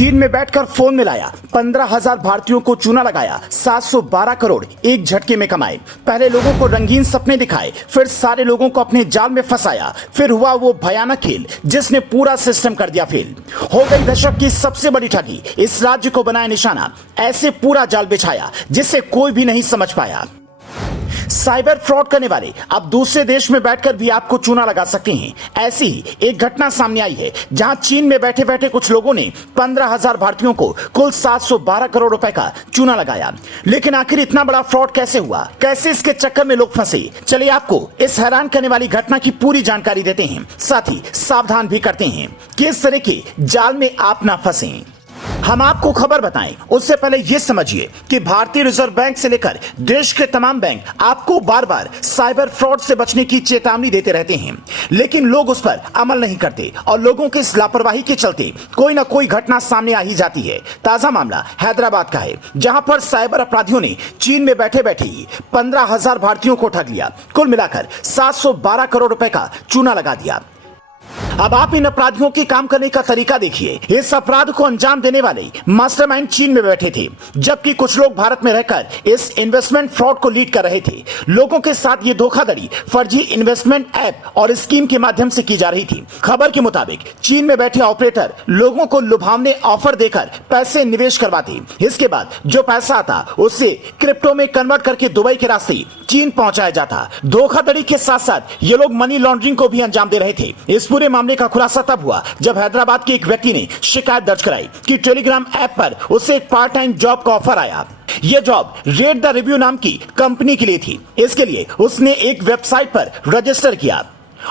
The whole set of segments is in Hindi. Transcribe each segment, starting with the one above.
चीन में बैठकर फोन मिलाया, 15,000 भारतीयों को चूना लगाया, 712 करोड़ एक झटके में कमाए। पहले लोगों को रंगीन सपने दिखाए, फिर सारे लोगों को अपने जाल में फंसाया, फिर हुआ वो भयानक खेल जिसने पूरा सिस्टम कर दिया फेल। हो गई दशक की सबसे बड़ी ठगी, इस राज्य को बनाया निशाना, ऐसे पूरा जाल बिछाया जिसे कोई भी नहीं समझ पाया। साइबर फ्रॉड करने वाले अब दूसरे देश में बैठकर भी आपको चूना लगा सकते हैं। ऐसी ही एक घटना सामने आई है जहां चीन में बैठे बैठे कुछ लोगों ने 15,000 भारतीयों को कुल 712 करोड़ रुपए का चूना लगाया। लेकिन आखिर इतना बड़ा फ्रॉड कैसे हुआ, कैसे इसके चक्कर में लोग फंसे, चलिए आपको इस हैरान करने वाली घटना की पूरी जानकारी देते हैं, साथ ही सावधान भी करते हैं कि इस तरह के जाल में आप ना फंसें। हम आपको खबर बताएं उससे पहले यह समझिए कि भारतीय रिजर्व बैंक से लेकर देश के तमाम बैंक आपको बार बार साइबर फ्रॉड से बचने की चेतावनी देते रहते हैं, लेकिन लोग उस पर अमल नहीं करते और लोगों की इस लापरवाही के चलते कोई ना कोई घटना सामने आ ही जाती है। ताजा मामला हैदराबाद का है, जहां पर साइबर अपराधियों ने चीन में बैठे बैठे ही 15,000 भारतीयों को ठग लिया। कुल मिलाकर 712 करोड़ रुपए का चूना लगा दिया। अब आप इन अपराधियों के काम करने का तरीका देखिए। इस अपराध को अंजाम देने वाले मास्टरमाइंड चीन में बैठे थे, जबकि कुछ लोग भारत में रहकर इस इन्वेस्टमेंट फ्रॉड को लीड कर रहे थे। लोगों के साथ ये धोखाधड़ी फर्जी इन्वेस्टमेंट ऐप और स्कीम के माध्यम से की जा रही थी। खबर के मुताबिक चीन में बैठे ऑपरेटर लोगों को लुभावने ऑफर देकर पैसे निवेश करवाते, इसके बाद जो पैसा आता उससे क्रिप्टो में कन्वर्ट करके दुबई के रास्ते चीन पहुंचाया जाता। धोखाधड़ी के साथ साथ ये लोग मनी लॉन्ड्रिंग को भी अंजाम दे रहे थे। इस पूरे मामले का खुलासा तब हुआ जब हैदराबाद के एक व्यक्ति ने शिकायत दर्ज कराई कि टेलीग्राम ऐप पर उसे एक पार्ट टाइम जॉब का ऑफर आया। यह जॉब रेट द रिव्यू नाम की कंपनी के लिए थी। इसके लिए उसने एक वेबसाइट पर रजिस्टर किया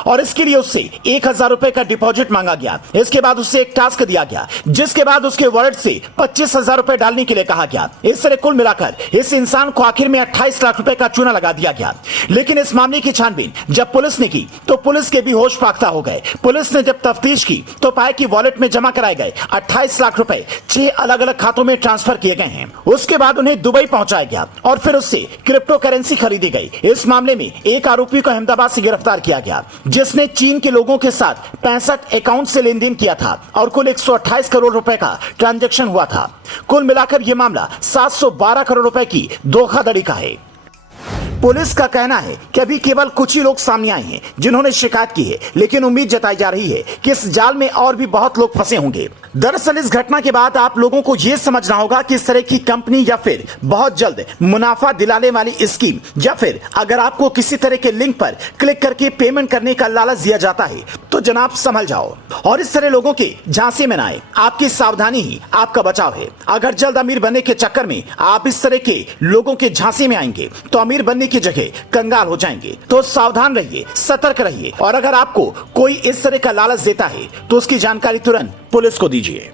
और इसके लिए उससे 1,000 रुपए का डिपॉजिट मांगा गया। इसके बाद उससे एक टास्क दिया गया, जिसके बाद उसके वॉलेट से 25,000 रुपए डालने के लिए कहा गया। इस तरह कुल मिलाकर इस इंसान को आखिर में 28 लाख रुपए का चूना लगा दिया गया। लेकिन इस मामले की छानबीन जब पुलिस ने की तो पुलिस के भी होश फाख्ता हो गए। पुलिस ने जब तफ्तीश की तो पाया कि वॉलेट में जमा कराए गए 28 लाख रुपए 6 अलग अलग खातों में ट्रांसफर किए गए हैं। उसके बाद उन्हें दुबई पहुंचाया गया और फिर उससे क्रिप्टो करेंसी खरीदी गई। इस मामले में एक आरोपी को अहमदाबाद से गिरफ्तार किया गया, जिसने चीन के लोगों के साथ 65 अकाउंट से लेन देन किया था और कुल 128 करोड़ रुपए का ट्रांजैक्शन हुआ था। कुल मिलाकर यह मामला 712 करोड़ रुपए की धोखाधड़ी का है। पुलिस का कहना है कि अभी केवल कुछ ही लोग सामने आए हैं जिन्होंने शिकायत की है, लेकिन उम्मीद जताई जा रही है कि इस जाल में और भी बहुत लोग फंसे होंगे। दरअसल इस घटना के बाद आप लोगों को यह समझना होगा कि इस तरह की कंपनी या फिर बहुत जल्द मुनाफा दिलाने वाली स्कीम या फिर अगर आपको किसी तरह के लिंक पर क्लिक करके पेमेंट करने का लालच दिया जाता है तो जनाब संभल जाओ और इस तरह लोगों के झांसे में न आए। आपकी सावधानी ही आपका बचाव है। अगर जल्द अमीर बनने के चक्कर में आप इस तरह के लोगों के झांसे में आएंगे तो अमीर बनने की जगह कंगाल हो जाएंगे। तो सावधान रहिए, सतर्क रहिए और अगर आपको कोई इस तरह का लालच देता है तो उसकी जानकारी तुरंत पुलिस को दीजिए।